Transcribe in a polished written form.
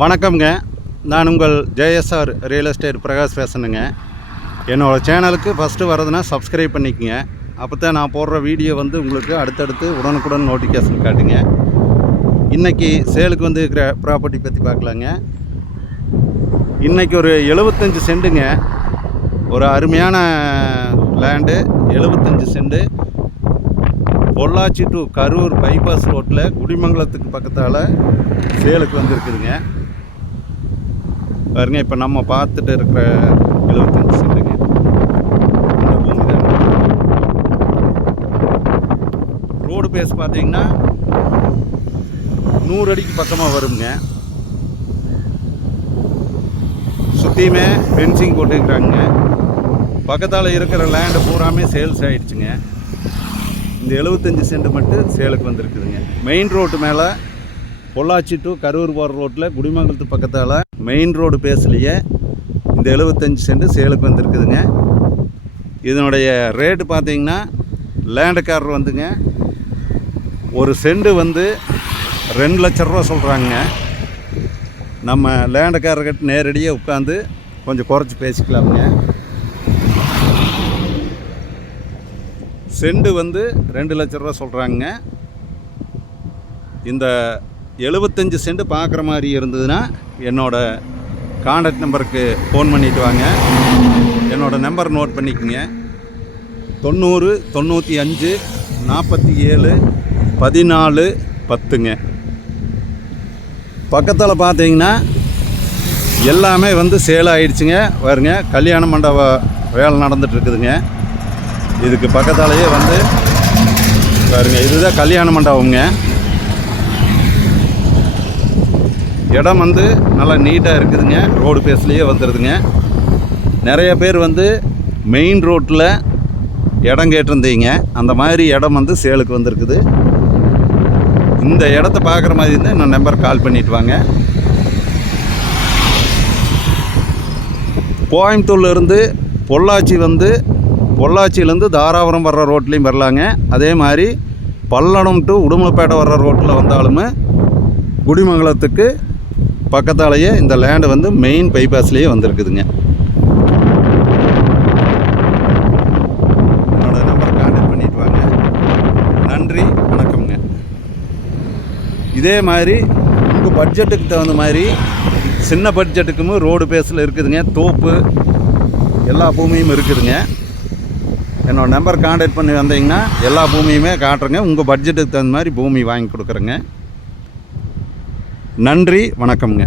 வணக்கம்ங்க. நான் உங்கள் ஜேஎஸ்ஆர் ரியல் எஸ்டேட் பிரகாஷ் பேசுகிறேங்க. என்னோடய சேனலுக்கு ஃபஸ்ட்டு வரதுன்னா சப்ஸ்கிரைப் பண்ணிக்கங்க. அப்போ தான் நான் போடுற வீடியோ வந்து உங்களுக்கு அடுத்தடுத்து உடனுக்குடன் நோட்டிஃபிகேஷன் காட்டுங்க. இன்றைக்கி சேலுக்கு வந்து இருக்கிற ப்ராப்பர்ட்டி பற்றி பார்க்கலாங்க. இன்றைக்கி ஒரு 75 சென்ட்டுங்க. ஒரு அருமையான land, 75 cent. Pollachi to Karur bypass ரோட்டில் குடிமங்கலத்துக்கு பக்கத்தால் சேலுக்கு வந்துருக்குதுங்க. பாருங்க, இப்போ நம்ம பார்த்துட்டு இருக்கிற 75 சென்ட்டுங்க. இந்த பூமி தான். ரோடு பேஸ் பார்த்தீங்கன்னா 100 அடிக்கு பக்கமாக வருங்க. சுற்றியுமே ஃபென்சிங் போட்டுக்கிறாங்க. பக்கத்தால் இருக்கிற லேண்டு பூராமே சேல்ஸ் ஆகிடுச்சுங்க. இந்த 75 சென்ட் மட்டும் சேலுக்கு வந்துருக்குதுங்க. மெயின் ரோட்டு மேலே பொள்ளாச்சி டு கரூர் போகிற ரோட்டில் குடிமங்கலத்து பக்கத்தால் மெயின் ரோடு பேஸ்லேயே இந்த 75 சென்ட் சேலுக்கு வந்துருக்குதுங்க. இதனுடைய ரேட்டு பார்த்தீங்கன்னா லேண்டுக்காரர் வந்துங்க ஒரு சென்ட் வந்து 2 லட்ச ரூபா சொல்கிறாங்க. நம்ம லேண்டுக்காரர்கிட்ட நேரடியாக உட்காந்து கொஞ்சம் குறைச்சி பேசிக்கலாமுங்க. சென்ட் வந்து 2 லட்ச ரூபா சொல்கிறாங்க. இந்த 75 சென்ட் பார்க்குற மாதிரி இருந்ததுன்னா என்னோடய கான்டாக்ட் நம்பருக்கு ஃபோன் பண்ணிவிட்டு வாங்க. என்னோடய நம்பர் நோட் பண்ணிக்கோங்க. 90 95 47 14 10ங்க. பக்கத்தில் பார்த்தீங்கன்னா எல்லாமே வந்து சேல் ஆகிடுச்சுங்க. பாருங்க, கல்யாண மண்டப வேலை நடந்துகிட்ருக்குதுங்க. இதுக்கு பக்கத்தாலேயே வந்து பாருங்க, இதுதான் கல்யாண மண்டபம்ங்க. இடம் வந்து நல்லா நீட்டாக இருக்குதுங்க. ரோடு பேஸ்லேயே வந்துடுதுங்க. நிறைய பேர் வந்து மெயின் ரோட்டில் இடம் கேட்டிருந்தீங்க. அந்த மாதிரி இடம் வந்து சேலுக்கு வந்திருக்குது. இந்த இடத்த பார்க்குற மாதிரி இருந்தால் நான் நம்பர் கால் பண்ணிட்டு வாங்க. கோயம்புத்தூர்லேருந்து பொள்ளாச்சி வந்து பொள்ளாச்சியிலேருந்து தாராபுரம் வர்ற ரோட்லேயும் வரலாங்க. அதே மாதிரி பல்லடம் டு உடுமலைப்பேட்டை வர்ற ரோட்டில் வந்தாலுமே குடிமங்கலத்துக்கு பக்கத்தாலேயே இந்த லேண்டு வந்து மெயின் பைபாஸ்லேயே வந்திருக்குதுங்க. என்னோட நம்பர் கான்டாக்ட் பண்ணிட்டு வாங்க. நன்றி, வணக்கம்ங்க. இதே மாதிரி உங்கள் பட்ஜெட்டுக்கு தகுந்த மாதிரி சின்ன பட்ஜெட்டுக்கும் ரோடு பேஸில் இருக்குதுங்க. தோப்பு எல்லா பூமியும் இருக்குதுங்க. என்னோடய நம்பர் கான்டாக்ட் பண்ணி வந்தீங்கன்னா எல்லா பூமியுமே காட்டுறேங்க. உங்கள் பட்ஜெட்டுக்கு தகுந்த மாதிரி பூமி வாங்கி கொடுக்குறேங்க. நன்றி, வணக்கம்ங்க.